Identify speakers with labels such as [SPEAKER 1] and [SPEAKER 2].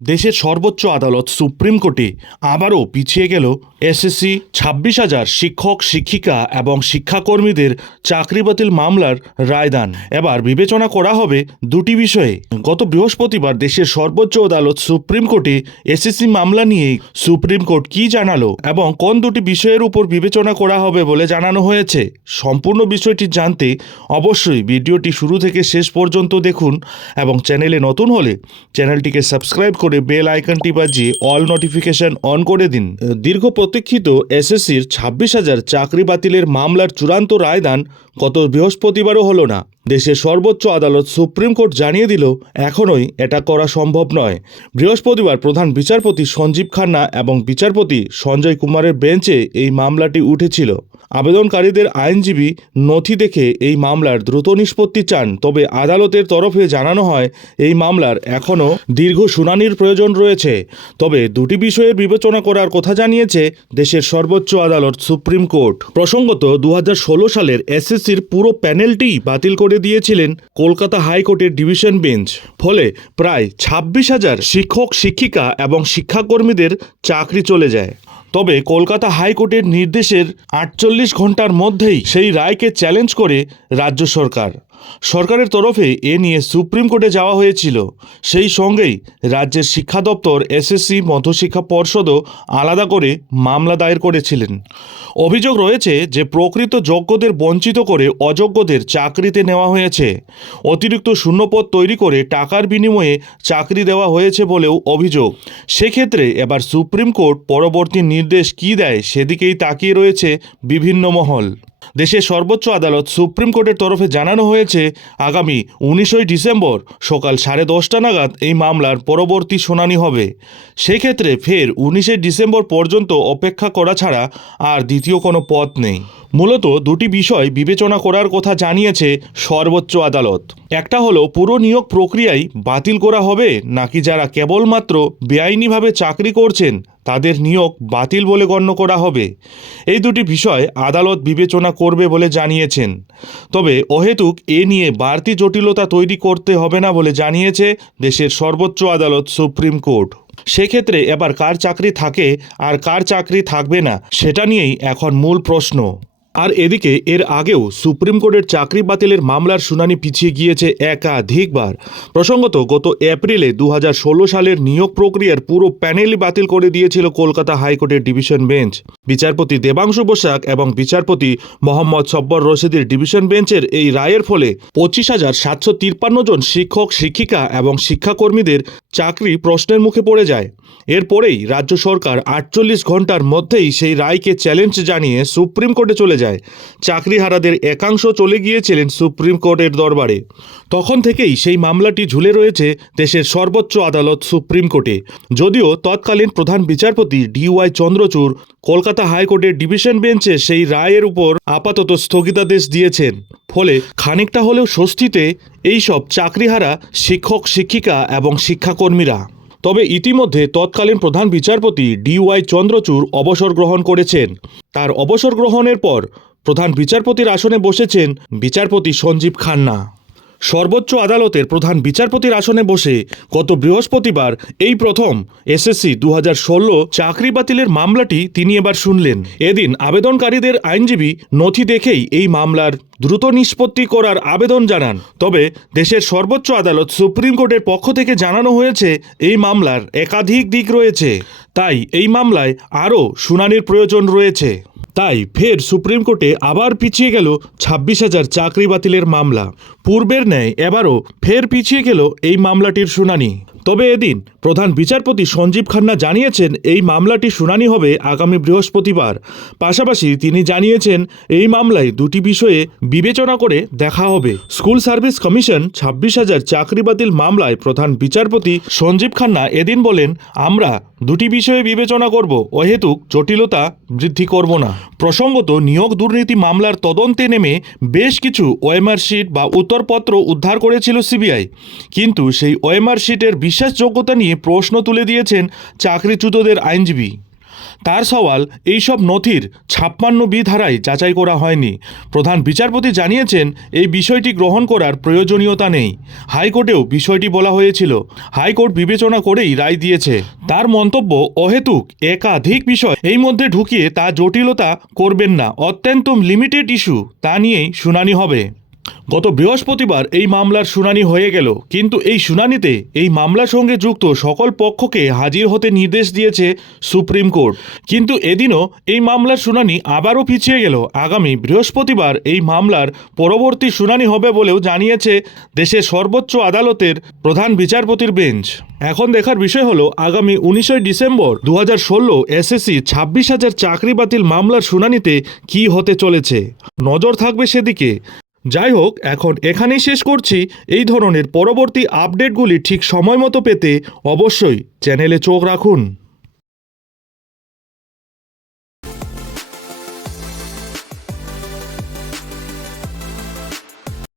[SPEAKER 1] দেশের সর্বোচ্চ আদালত সুপ্রিম কোর্টে আবারও পিছিয়ে গেল এসএসসি ছাব্বিশ হাজার শিক্ষক, শিক্ষিকা এবং শিক্ষাকর্মীদের চাকরি বাতিল মামলার রায়দান। এবার বিবেচনা করা হবে দুটি বিষয়ে। গত বৃহস্পতিবার দেশের সর্বোচ্চ আদালত সুপ্রিম কোর্টে এসএসসি মামলা নিয়ে সুপ্রিম কোর্ট কি জানালো এবং কোন দুটি বিষয়ের উপর বিবেচনা করা হবে বলে জানানো হয়েছে, সম্পূর্ণ বিষয়টি জানতে অবশ্যই ভিডিওটি শুরু থেকে শেষ পর্যন্ত দেখুন এবং চ্যানেলে নতুন হলে চ্যানেলটিকে সাবস্ক্রাইব করে বেল আইকনটি বাজিয়ে অল নোটিফিকেশন অন করে দিন। দীর্ঘ প্রতীক্ষিত এসএসসির ছাব্বিশ হাজার চাকরি বাতিলের মামলার চূড়ান্ত রায়দান গত বৃহস্পতিবারও হলো না। দেশের সর্বোচ্চ আদালত সুপ্রিম কোর্ট জানিয়ে দিল, এখনই এটা করা সম্ভব নয়। বৃহস্পতিবার প্রধান বিচারপতি সঞ্জীব খান্না এবং বিচারপতি সঞ্জয় কুমারের বেঞ্চে এই মামলাটি উঠেছিল। আবেদনকারীদের আইনজীবী নথি দেখে এই মামলার দ্রুত নিষ্পত্তি চান, তবে আদালতের তরফে জানানো হয়, এই মামলার এখনও দীর্ঘ শুনানির প্রয়োজন রয়েছে। তবে দুটি বিষয়ের বিবেচনা করার কথা জানিয়েছে দেশের সর্বোচ্চ আদালত সুপ্রিম কোর্ট। প্রসঙ্গত দু হাজার ষোলো সালের এসএসসির পুরো প্যানেলটি বাতিল করে দিয়েছিলেন কলকাতা হাইকোর্টের ডিভিশন বেঞ্চ। ফলে প্রায় ছাব্বিশ হাজার শিক্ষক, শিক্ষিকা এবং শিক্ষাকর্মীদের চাকরি চলে যায়। তবে কলকাতা হাইকোর্টের নির্দেশের আটচল্লিশ ঘণ্টার মধ্যেই সেই রায়কে চ্যালেঞ্জ করে রাজ্য সরকার। সরকারের তরফে এ নিয়ে সুপ্রিম কোর্টে যাওয়া হয়েছিল। সেই সঙ্গেই রাজ্যের শিক্ষা দপ্তর, এসএসসি, মধ্যশিক্ষা পর্ষদও আলাদা করে মামলা দায়ের করেছিলেন। অভিযোগ রয়েছে যে, প্রকৃত যোগ্যদের বঞ্চিত করে অযোগ্যদের চাকরিতে নেওয়া হয়েছে। অতিরিক্ত শূন্যপদ তৈরি করে টাকার বিনিময়ে চাকরি দেওয়া হয়েছে বলেও অভিযোগ। সেক্ষেত্রে এবার সুপ্রিম কোর্ট পরবর্তী নির্দেশ কী দেয় সেদিকেই তাকিয়ে রয়েছে বিভিন্ন মহল। দেশের সর্বোচ্চ আদালত সুপ্রিম কোর্টের তরফে জানানো হয়েছে, আগামী উনিশই ডিসেম্বর সকাল সাড়ে দশটা নাগাদ এই মামলার পরবর্তী শুনানি হবে। সেক্ষেত্রে ফের উনিশে ডিসেম্বর পর্যন্ত অপেক্ষা করা ছাড়া আর দ্বিতীয় কোনো পথ নেই। মূলত দুটি বিষয় বিবেচনা করার কথা জানিয়েছে সর্বোচ্চ আদালত। একটা হলো, পুরো নিয়োগ প্রক্রিয়াই বাতিল করা হবে, নাকি যারা কেবলমাত্র বেআইনিভাবে চাকরি করছেন তাদের নিয়োগ বাতিল বলে গণ্য করা হবে। এই দুটি বিষয় আদালত বিবেচনা করবে বলে জানিয়েছেন। তবে অহেতুক এ নিয়ে বাড়তি জটিলতা তৈরি করতে হবে না বলে জানিয়েছে দেশের সর্বোচ্চ আদালত সুপ্রিম কোর্ট। সেক্ষেত্রে এবার কার চাকরি থাকে আর কার চাকরি থাকবে না, সেটা নিয়েই এখন মূল প্রশ্ন। আর এদিকে এর আগেও সুপ্রিম কোর্টের চাকরি বাতিলের মামলার শুনানি পিছিয়ে গিয়েছে একাধিকবার। প্রসঙ্গত, গত এপ্রিলে দু হাজার ষোলো সালের নিয়োগ প্রক্রিয়ার পুরো প্যানেলই বাতিল করে দিয়েছিল কলকাতা হাইকোর্টের ডিভিশন বেঞ্চ। বিচারপতি দেবাংশু বসাক এবং বিচারপতি মোহাম্মদ সব্বর রশিদের ডিভিশন বেঞ্চের এই রায়ের ফলে পঁচিশ হাজার সাতশো তিপ্পান্ন জন শিক্ষক, শিক্ষিকা এবং শিক্ষাকর্মীদের চাকরি প্রশ্নের মুখে পড়ে যায়। এরপরেই রাজ্য সরকার আটচল্লিশ ঘণ্টার মধ্যেই সেই রায়কে চ্যালেঞ্জ জানিয়ে সুপ্রিম কোর্টে চলে যায়। চাকরিহারাদের একাংশ চলে গিয়েছিলেন সুপ্রিম কোর্টের দরবারে। তখন থেকেই সেই মামলাটি ঝুলে রয়েছে দেশের সর্বোচ্চ আদালত সুপ্রিম কোর্টে। যদিও তৎকালীন প্রধান বিচারপতি ডিওয়াই চন্দ্রচূড় কলকাতা হাইকোর্টের ডিভিশন বেঞ্চে সেই রায়ের উপর আপাতত স্থগিতাদেশ দিয়েছেন। ফলে খানিকটা হলেও স্বস্তিতে এইসব চাকরিহারা শিক্ষক, শিক্ষিকা এবং শিক্ষাকর্মীরা তবে ইতিমধ্যে তৎকালীন প্রধান বিচারপতি ডিওয়াই চন্দ্রচূড় অবসর গ্রহণ করেছেন। তার অবসর গ্রহণের পর প্রধান বিচারপতির আসনে বসেছেন বিচারপতি সঞ্জীব খান্না। সর্বোচ্চ আদালতের প্রধান বিচারপতির আসনে বসে গত বৃহস্পতিবার এই প্রথম এসএসসি দু হাজার ষোলো চাকরি বাতিলের মামলাটি তিনি এবার শুনলেন। এদিন আবেদনকারীদের আইনজীবী নথি দেখেই এই মামলার দ্রুত নিষ্পত্তি করার আবেদন জানান। তবে দেশের সর্বোচ্চ আদালত সুপ্রিম কোর্টের পক্ষ থেকে জানানো হয়েছে, এই মামলার একাধিক দিক রয়েছে। তাই এই মামলায় আরও শুনানির প্রয়োজন রয়েছে। তাই ফের সুপ্রিম কোর্টে আবার পিছিয়ে গেল ছাব্বিশ হাজার চাকরি বাতিলের মামলা। পূর্বের ন্যায় এবারও ফের পিছিয়ে গেল এই মামলাটির শুনানি। তবে এদিন প্রধান বিচারপতি সঞ্জীব খান্না জানিয়েছেন, এই মামলাটি শুনানি হবে আগামী বৃহস্পতিবার। পাশাপাশি তিনি জানিয়েছেন, এই মামলায় দুটি বিষয়ে বিবেচনা করে দেখা হবে। স্কুল সার্ভিস কমিশন ছাব্বিশ হাজার চাকরি বাতিল মামলায় প্রধান বিচারপতি সঞ্জীব খান্না এদিন বলেন, আমরা দুটি বিষয়ে বিবেচনা করব, অহেতুক জটিলতা বৃদ্ধি করব না। প্রসঙ্গত, নিয়োগ দুর্নীতি মামলার তদন্তে নেমে বেশ কিছু ওএমআর শিট বা উত্তরপত্র উদ্ধার করেছিল সিবিআই। কিন্তু সেই ওএমআর শিটের বিশ্বাসযোগ্যতা নিয়ে প্রশ্ন তুলে দিয়েছেন চাকরিচ্যুতদের আইনজীবী। তার সওয়াল, এইসব নথির ছাপ্পান্ন বি ধারায় যাচাই করা হয়নি। প্রধান বিচারপতি জানিয়েছেন, এই বিষয়টি গ্রহণ করার প্রয়োজনীয়তা নেই। হাইকোর্টেও বিষয়টি বলা হয়েছিল। হাইকোর্ট বিবেচনা করেই রায় দিয়েছে। তার মন্তব্য, অহেতুক, একাধিক বিষয় এই মধ্যে ঢুকিয়ে তা জটিলতা করবেন না। অত্যন্ত লিমিটেড ইস্যু। তা নিয়েই শুনানি হবে। গত বৃহস্পতিবার এই মামলার শুনানি হয়ে গেল, কিন্তু এই শুনানিতে এই মামলার সঙ্গে যুক্ত সকল পক্ষকে হাজির হতে নির্দেশ দিয়েছে সুপ্রিম কোর্ট। কিন্তু এদিনও এই মামলার শুনানি আবারও পিছিয়ে গেল। আগামী বৃহস্পতিবার এই মামলার পরবর্তী শুনানি হবে বলেও জানিয়েছে দেশের সর্বোচ্চ আদালতের প্রধান বিচারপতির বেঞ্চ। এখন দেখার বিষয় হলো, আগামী উনিশে ডিসেম্বর দু হাজার ষোলো এসএসসি ছাব্বিশ হাজার চাকরি বাতিল মামলার শুনানিতে কি হতে চলেছে? নজর থাকবে সেদিকে। যাই হোক এখন এখানেই শেষ করছি। এই ধরনের পরবর্তী আপডেটগুলি ঠিক সময় মতো পেতে অবশ্যই চ্যানেলে চোখ রাখুন।